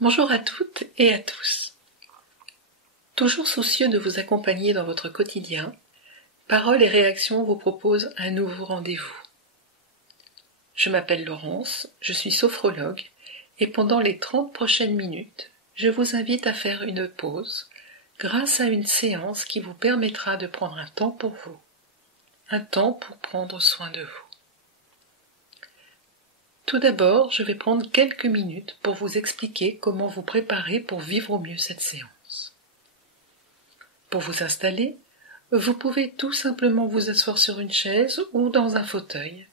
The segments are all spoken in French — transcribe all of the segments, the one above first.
Bonjour à toutes et à tous. Toujours soucieux de vous accompagner dans votre quotidien, Paroles et Réactions vous propose un nouveau rendez-vous. Je m'appelle Laurence, je suis sophrologue et pendant les 30 prochaines minutes, je vous invite à faire une pause grâce à une séance qui vous permettra de prendre un temps pour vous, un temps pour prendre soin de vous. Tout d'abord, je vais prendre quelques minutes pour vous expliquer comment vous préparer pour vivre au mieux cette séance. Pour vous installer, vous pouvez tout simplement vous asseoir sur une chaise ou dans un fauteuil,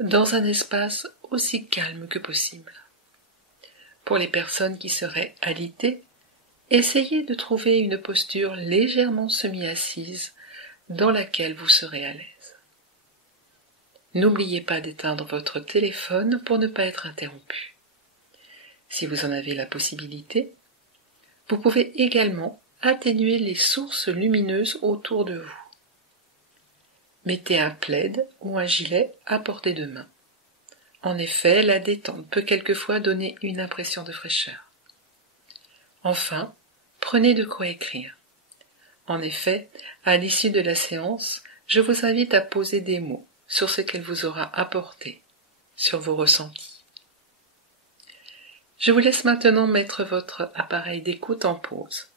dans un espace aussi calme que possible. Pour les personnes qui seraient alitées, essayez de trouver une posture légèrement semi-assise dans laquelle vous serez à l'aise. N'oubliez pas d'éteindre votre téléphone pour ne pas être interrompu. Si vous en avez la possibilité, vous pouvez également atténuer les sources lumineuses autour de vous. Mettez un plaid ou un gilet à portée de main. En effet, la détente peut quelquefois donner une impression de fraîcheur. Enfin, prenez de quoi écrire. En effet, à l'issue de la séance, je vous invite à poser des mots sur ce qu'elle vous aura apporté, sur vos ressentis. Je vous laisse maintenant mettre votre appareil d'écoute en pause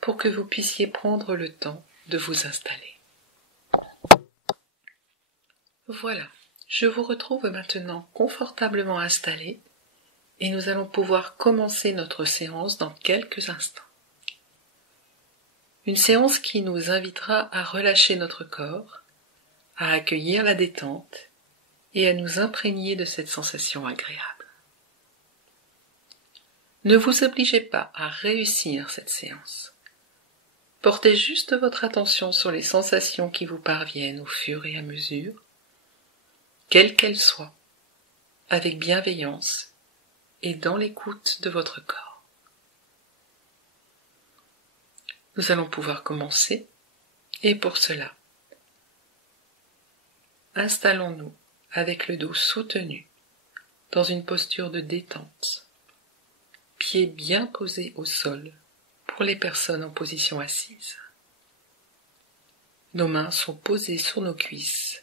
pour que vous puissiez prendre le temps de vous installer. Voilà, je vous retrouve maintenant confortablement installé et nous allons pouvoir commencer notre séance dans quelques instants. Une séance qui nous invitera à relâcher notre corps, à accueillir la détente et à nous imprégner de cette sensation agréable. Ne vous obligez pas à réussir cette séance. Portez juste votre attention sur les sensations qui vous parviennent au fur et à mesure, quelles qu'elles soient, avec bienveillance et dans l'écoute de votre corps. Nous allons pouvoir commencer et pour cela, installons-nous avec le dos soutenu dans une posture de détente, pieds bien posés au sol pour les personnes en position assise. Nos mains sont posées sur nos cuisses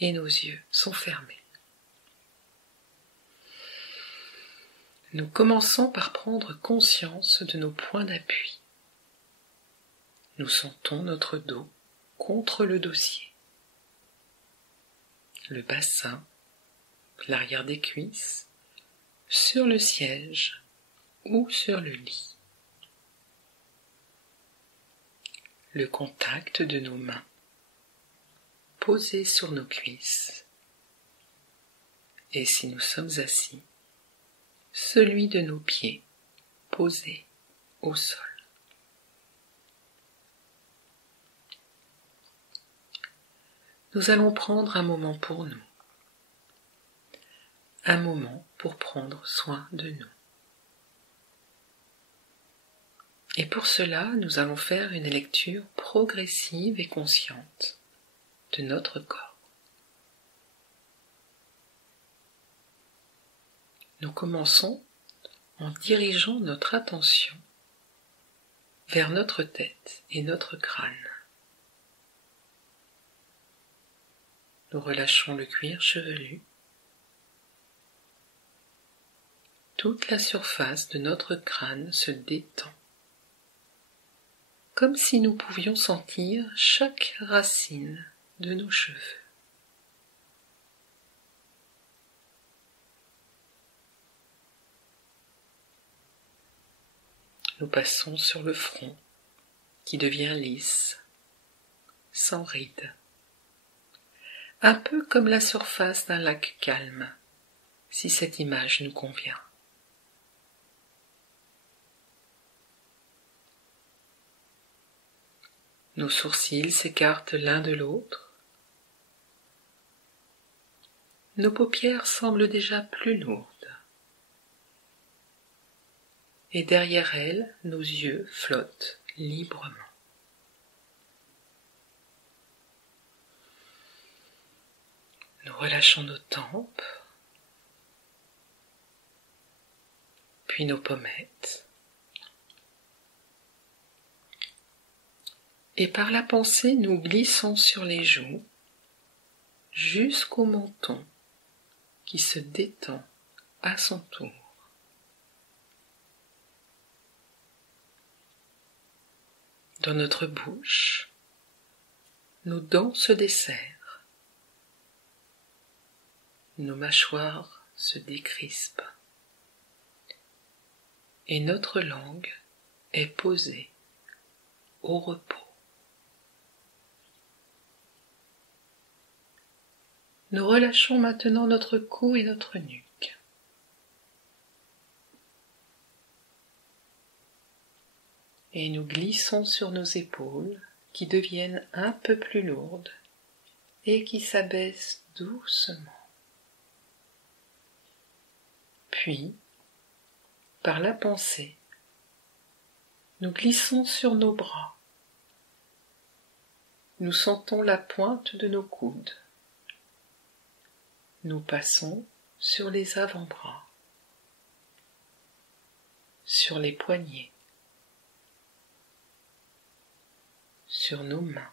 et nos yeux sont fermés. Nous commençons par prendre conscience de nos points d'appui. Nous sentons notre dos contre le dossier. Le bassin, l'arrière des cuisses, sur le siège ou sur le lit. Le contact de nos mains posées sur nos cuisses et si nous sommes assis, celui de nos pieds posés au sol. Nous allons prendre un moment pour nous, un moment pour prendre soin de nous. Et pour cela, nous allons faire une lecture progressive et consciente de notre corps. Nous commençons en dirigeant notre attention vers notre tête et notre crâne. Nous relâchons le cuir chevelu. Toute la surface de notre crâne se détend, comme si nous pouvions sentir chaque racine de nos cheveux. Nous passons sur le front qui devient lisse, sans rides. Un peu comme la surface d'un lac calme, si cette image nous convient. Nos sourcils s'écartent l'un de l'autre. Nos paupières semblent déjà plus lourdes. Et derrière elles, nos yeux flottent librement. Nous relâchons nos tempes, puis nos pommettes. Et par la pensée, nous glissons sur les joues jusqu'au menton qui se détend à son tour. Dans notre bouche, nos dents se desserrent, nos mâchoires se décrispent et notre langue est posée au repos. Nous relâchons maintenant notre cou et notre nuque. Et nous glissons sur nos épaules qui deviennent un peu plus lourdes et qui s'abaissent doucement. Puis, par la pensée, nous glissons sur nos bras. Nous sentons la pointe de nos coudes. Nous passons sur les avant-bras, sur les poignets, sur nos mains,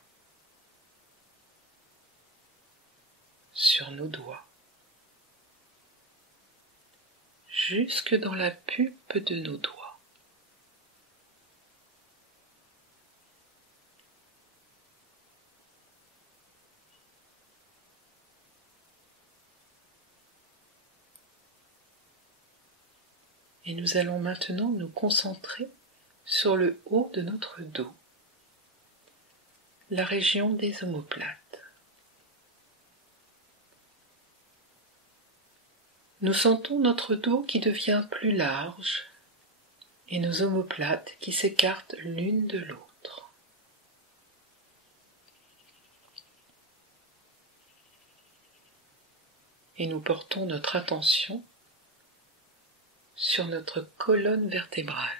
sur nos doigts, jusque dans la pulpe de nos doigts. Et nous allons maintenant nous concentrer sur le haut de notre dos, la région des omoplates. Nous sentons notre dos qui devient plus large et nos omoplates qui s'écartent l'une de l'autre. Et nous portons notre attention sur notre colonne vertébrale.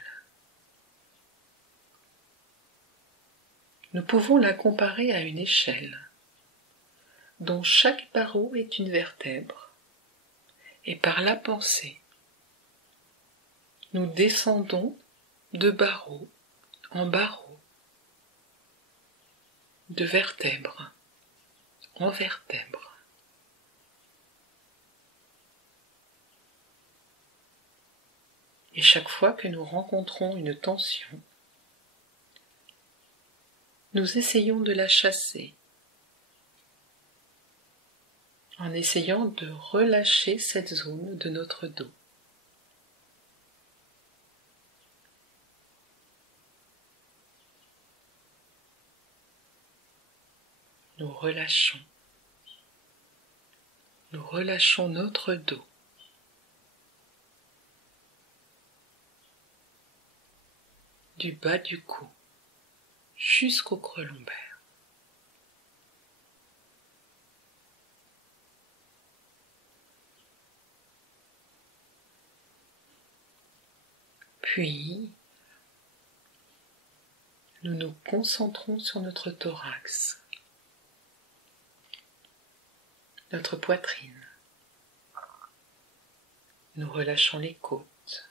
Nous pouvons la comparer à une échelle, dont chaque barreau est une vertèbre, et par la pensée, nous descendons de barreau en barreau, de vertèbre en vertèbre. Et chaque fois que nous rencontrons une tension, nous essayons de la chasser en essayant de relâcher cette zone de notre dos. Nous relâchons notre dos. Du bas du cou jusqu'au creux lombaire. Puis, nous nous concentrons sur notre thorax, notre poitrine. Nous relâchons les côtes.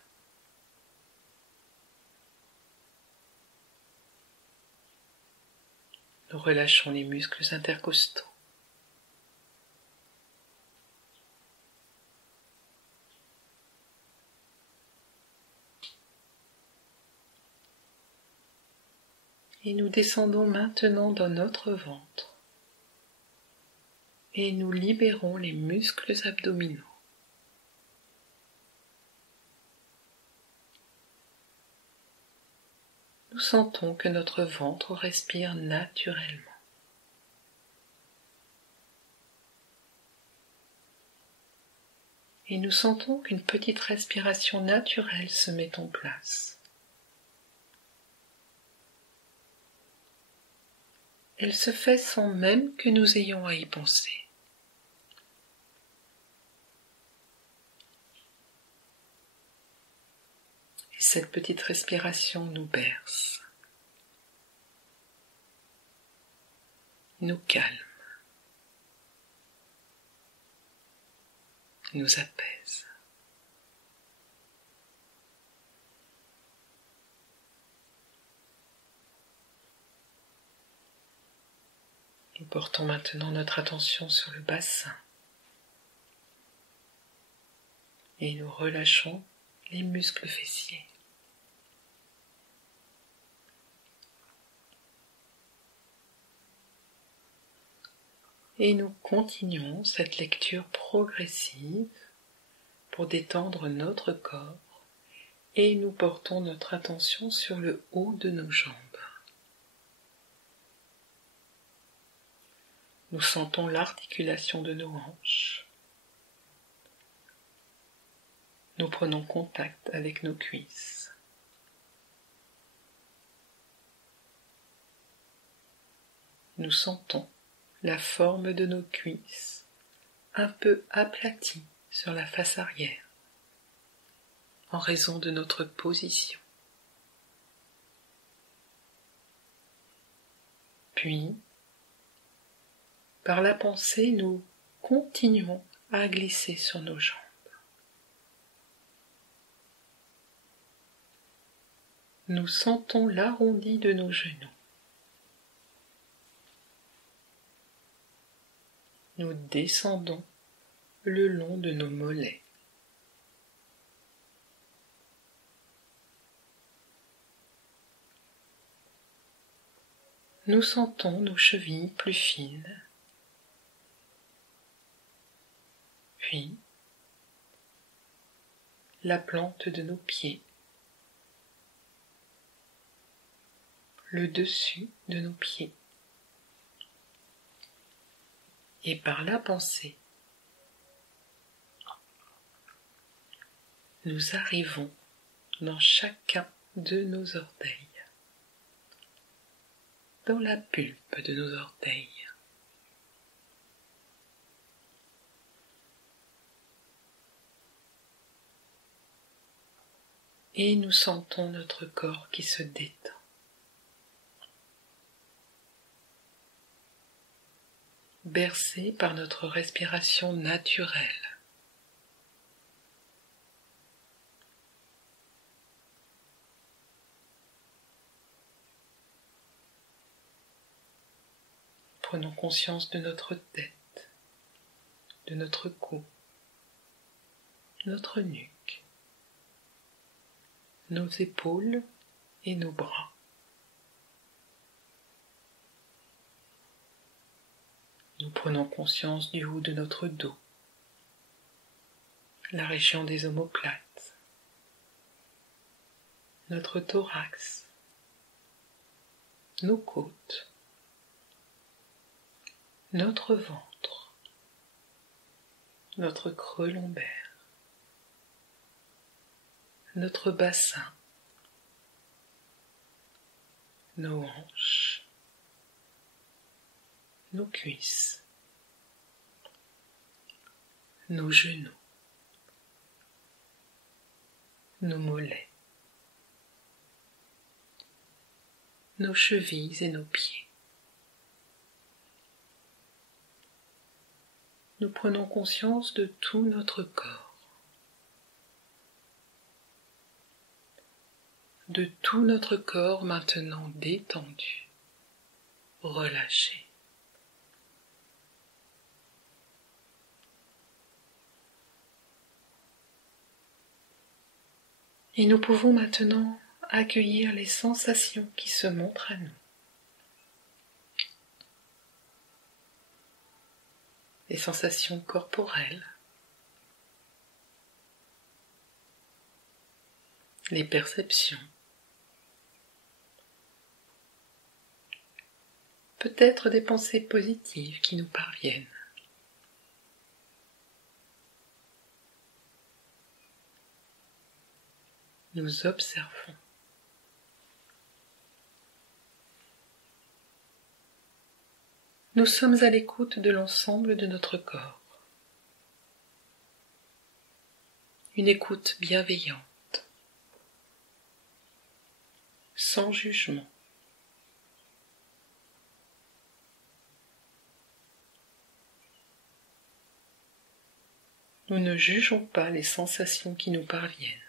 Nous relâchons les muscles intercostaux. Et nous descendons maintenant dans notre ventre et nous libérons les muscles abdominaux. Nous sentons que notre ventre respire naturellement. Et nous sentons qu'une petite respiration naturelle se met en place. Elle se fait sans même que nous ayons à y penser. Et cette petite respiration nous berce, nous calme, nous apaise. Portons maintenant notre attention sur le bassin et nous relâchons les muscles fessiers. Et nous continuons cette lecture progressive pour détendre notre corps et nous portons notre attention sur le haut de nos jambes. Nous sentons l'articulation de nos hanches. Nous prenons contact avec nos cuisses. Nous sentons la forme de nos cuisses un peu aplatie sur la face arrière en raison de notre position. Puis, par la pensée, nous continuons à glisser sur nos jambes. Nous sentons l'arrondi de nos genoux. Nous descendons le long de nos mollets. Nous sentons nos chevilles plus fines. Puis, la plante de nos pieds, le dessus de nos pieds. Et par la pensée, nous arrivons dans chacun de nos orteils, dans la pulpe de nos orteils. Et nous sentons notre corps qui se détend. Bercé par notre respiration naturelle. Prenons conscience de notre tête, de notre cou, notre nuque, nos épaules et nos bras. Nous prenons conscience du haut de notre dos, la région des omoplates, notre thorax, nos côtes, notre ventre, notre creux lombaire, notre bassin, nos hanches, nos cuisses, nos genoux, nos mollets, nos chevilles et nos pieds. Nous prenons conscience de tout notre corps, de tout notre corps maintenant détendu, relâché. Et nous pouvons maintenant accueillir les sensations qui se montrent à nous. Les sensations corporelles, les perceptions, peut-être des pensées positives qui nous parviennent. Nous observons. Nous sommes à l'écoute de l'ensemble de notre corps. Une écoute bienveillante, sans jugement. Nous ne jugeons pas les sensations qui nous parviennent.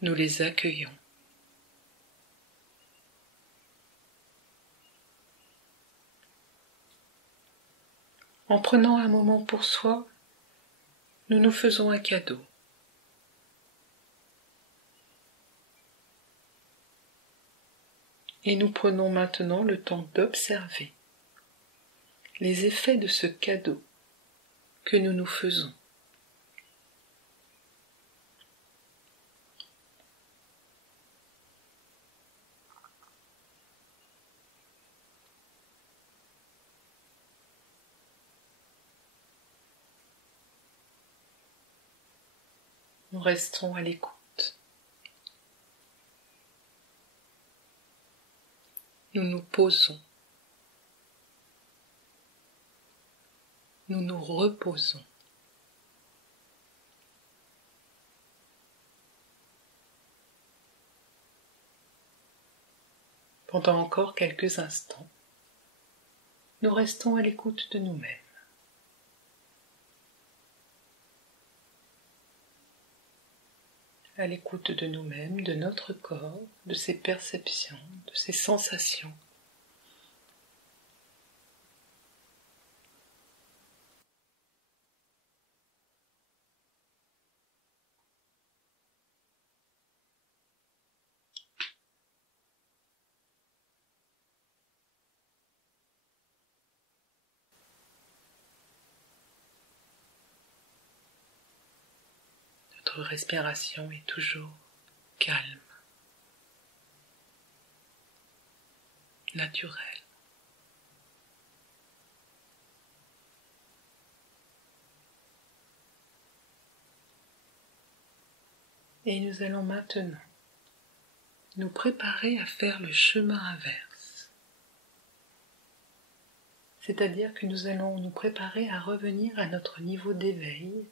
Nous les accueillons. En prenant un moment pour soi, nous nous faisons un cadeau. Et nous prenons maintenant le temps d'observer les effets de ce cadeau que nous nous faisons. Nous restons à l'écoute. Nous nous posons. Nous nous reposons. Pendant encore quelques instants, nous restons à l'écoute de nous-mêmes. À l'écoute de nous-mêmes, de notre corps, de ses perceptions, de ses sensations. Notre respiration est toujours calme, naturelle. Et nous allons maintenant nous préparer à faire le chemin inverse. C'est-à-dire que nous allons nous préparer à revenir à notre niveau d'éveil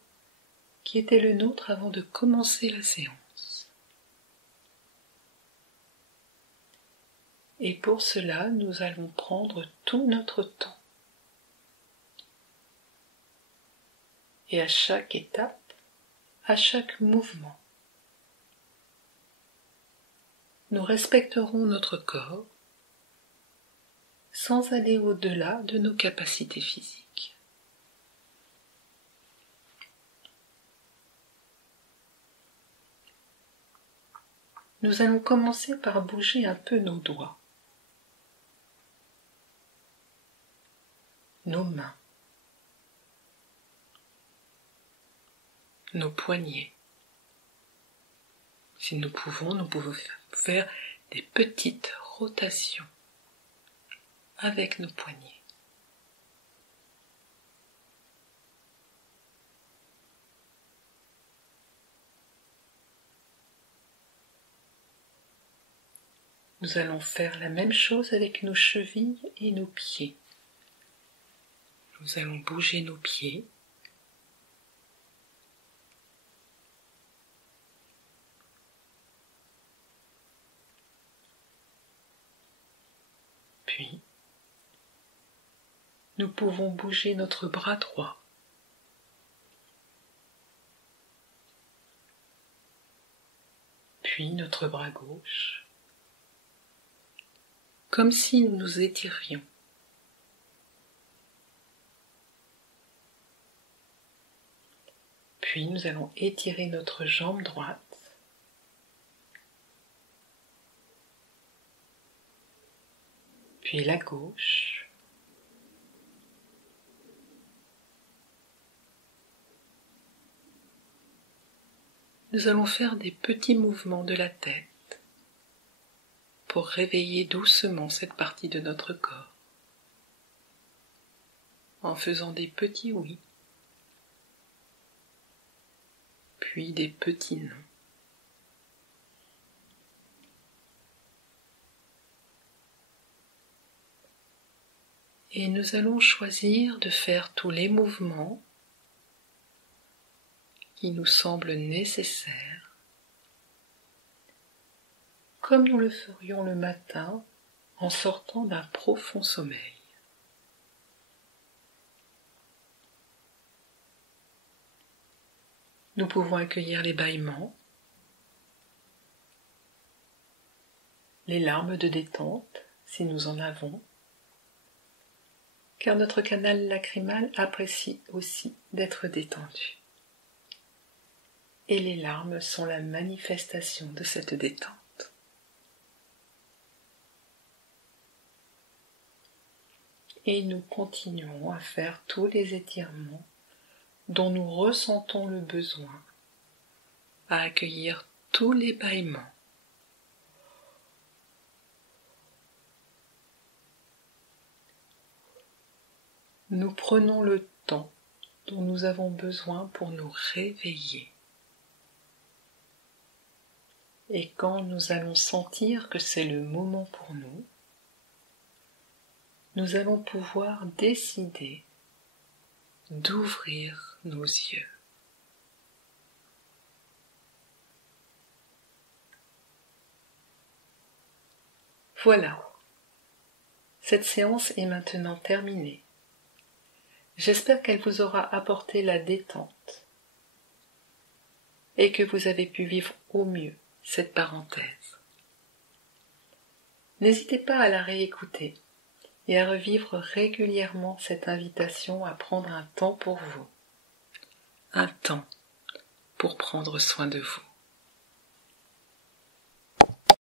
qui était le nôtre avant de commencer la séance. Et pour cela, nous allons prendre tout notre temps. Et à chaque étape, à chaque mouvement, nous respecterons notre corps sans aller au-delà de nos capacités physiques. Nous allons commencer par bouger un peu nos doigts, nos mains, nos poignets. Si nous pouvons faire des petites rotations avec nos poignets. Nous allons faire la même chose avec nos chevilles et nos pieds. Nous allons bouger nos pieds. Puis, nous pouvons bouger notre bras droit. Puis notre bras gauche. Comme si nous nous étirions. Puis nous allons étirer notre jambe droite. Puis la gauche. Nous allons faire des petits mouvements de la tête pour réveiller doucement cette partie de notre corps, en faisant des petits oui, puis des petits non. Et nous allons choisir de faire tous les mouvements qui nous semblent nécessaires, comme nous le ferions le matin en sortant d'un profond sommeil. Nous pouvons accueillir les bâillements, les larmes de détente si nous en avons, car notre canal lacrymal apprécie aussi d'être détendu. Et les larmes sont la manifestation de cette détente. Et nous continuons à faire tous les étirements dont nous ressentons le besoin, à accueillir tous les bâillements. Nous prenons le temps dont nous avons besoin pour nous réveiller. Et quand nous allons sentir que c'est le moment pour nous, nous allons pouvoir décider d'ouvrir nos yeux. Voilà, cette séance est maintenant terminée. J'espère qu'elle vous aura apporté la détente et que vous avez pu vivre au mieux cette parenthèse. N'hésitez pas à la réécouter et à revivre régulièrement cette invitation à prendre un temps pour vous, un temps pour prendre soin de vous.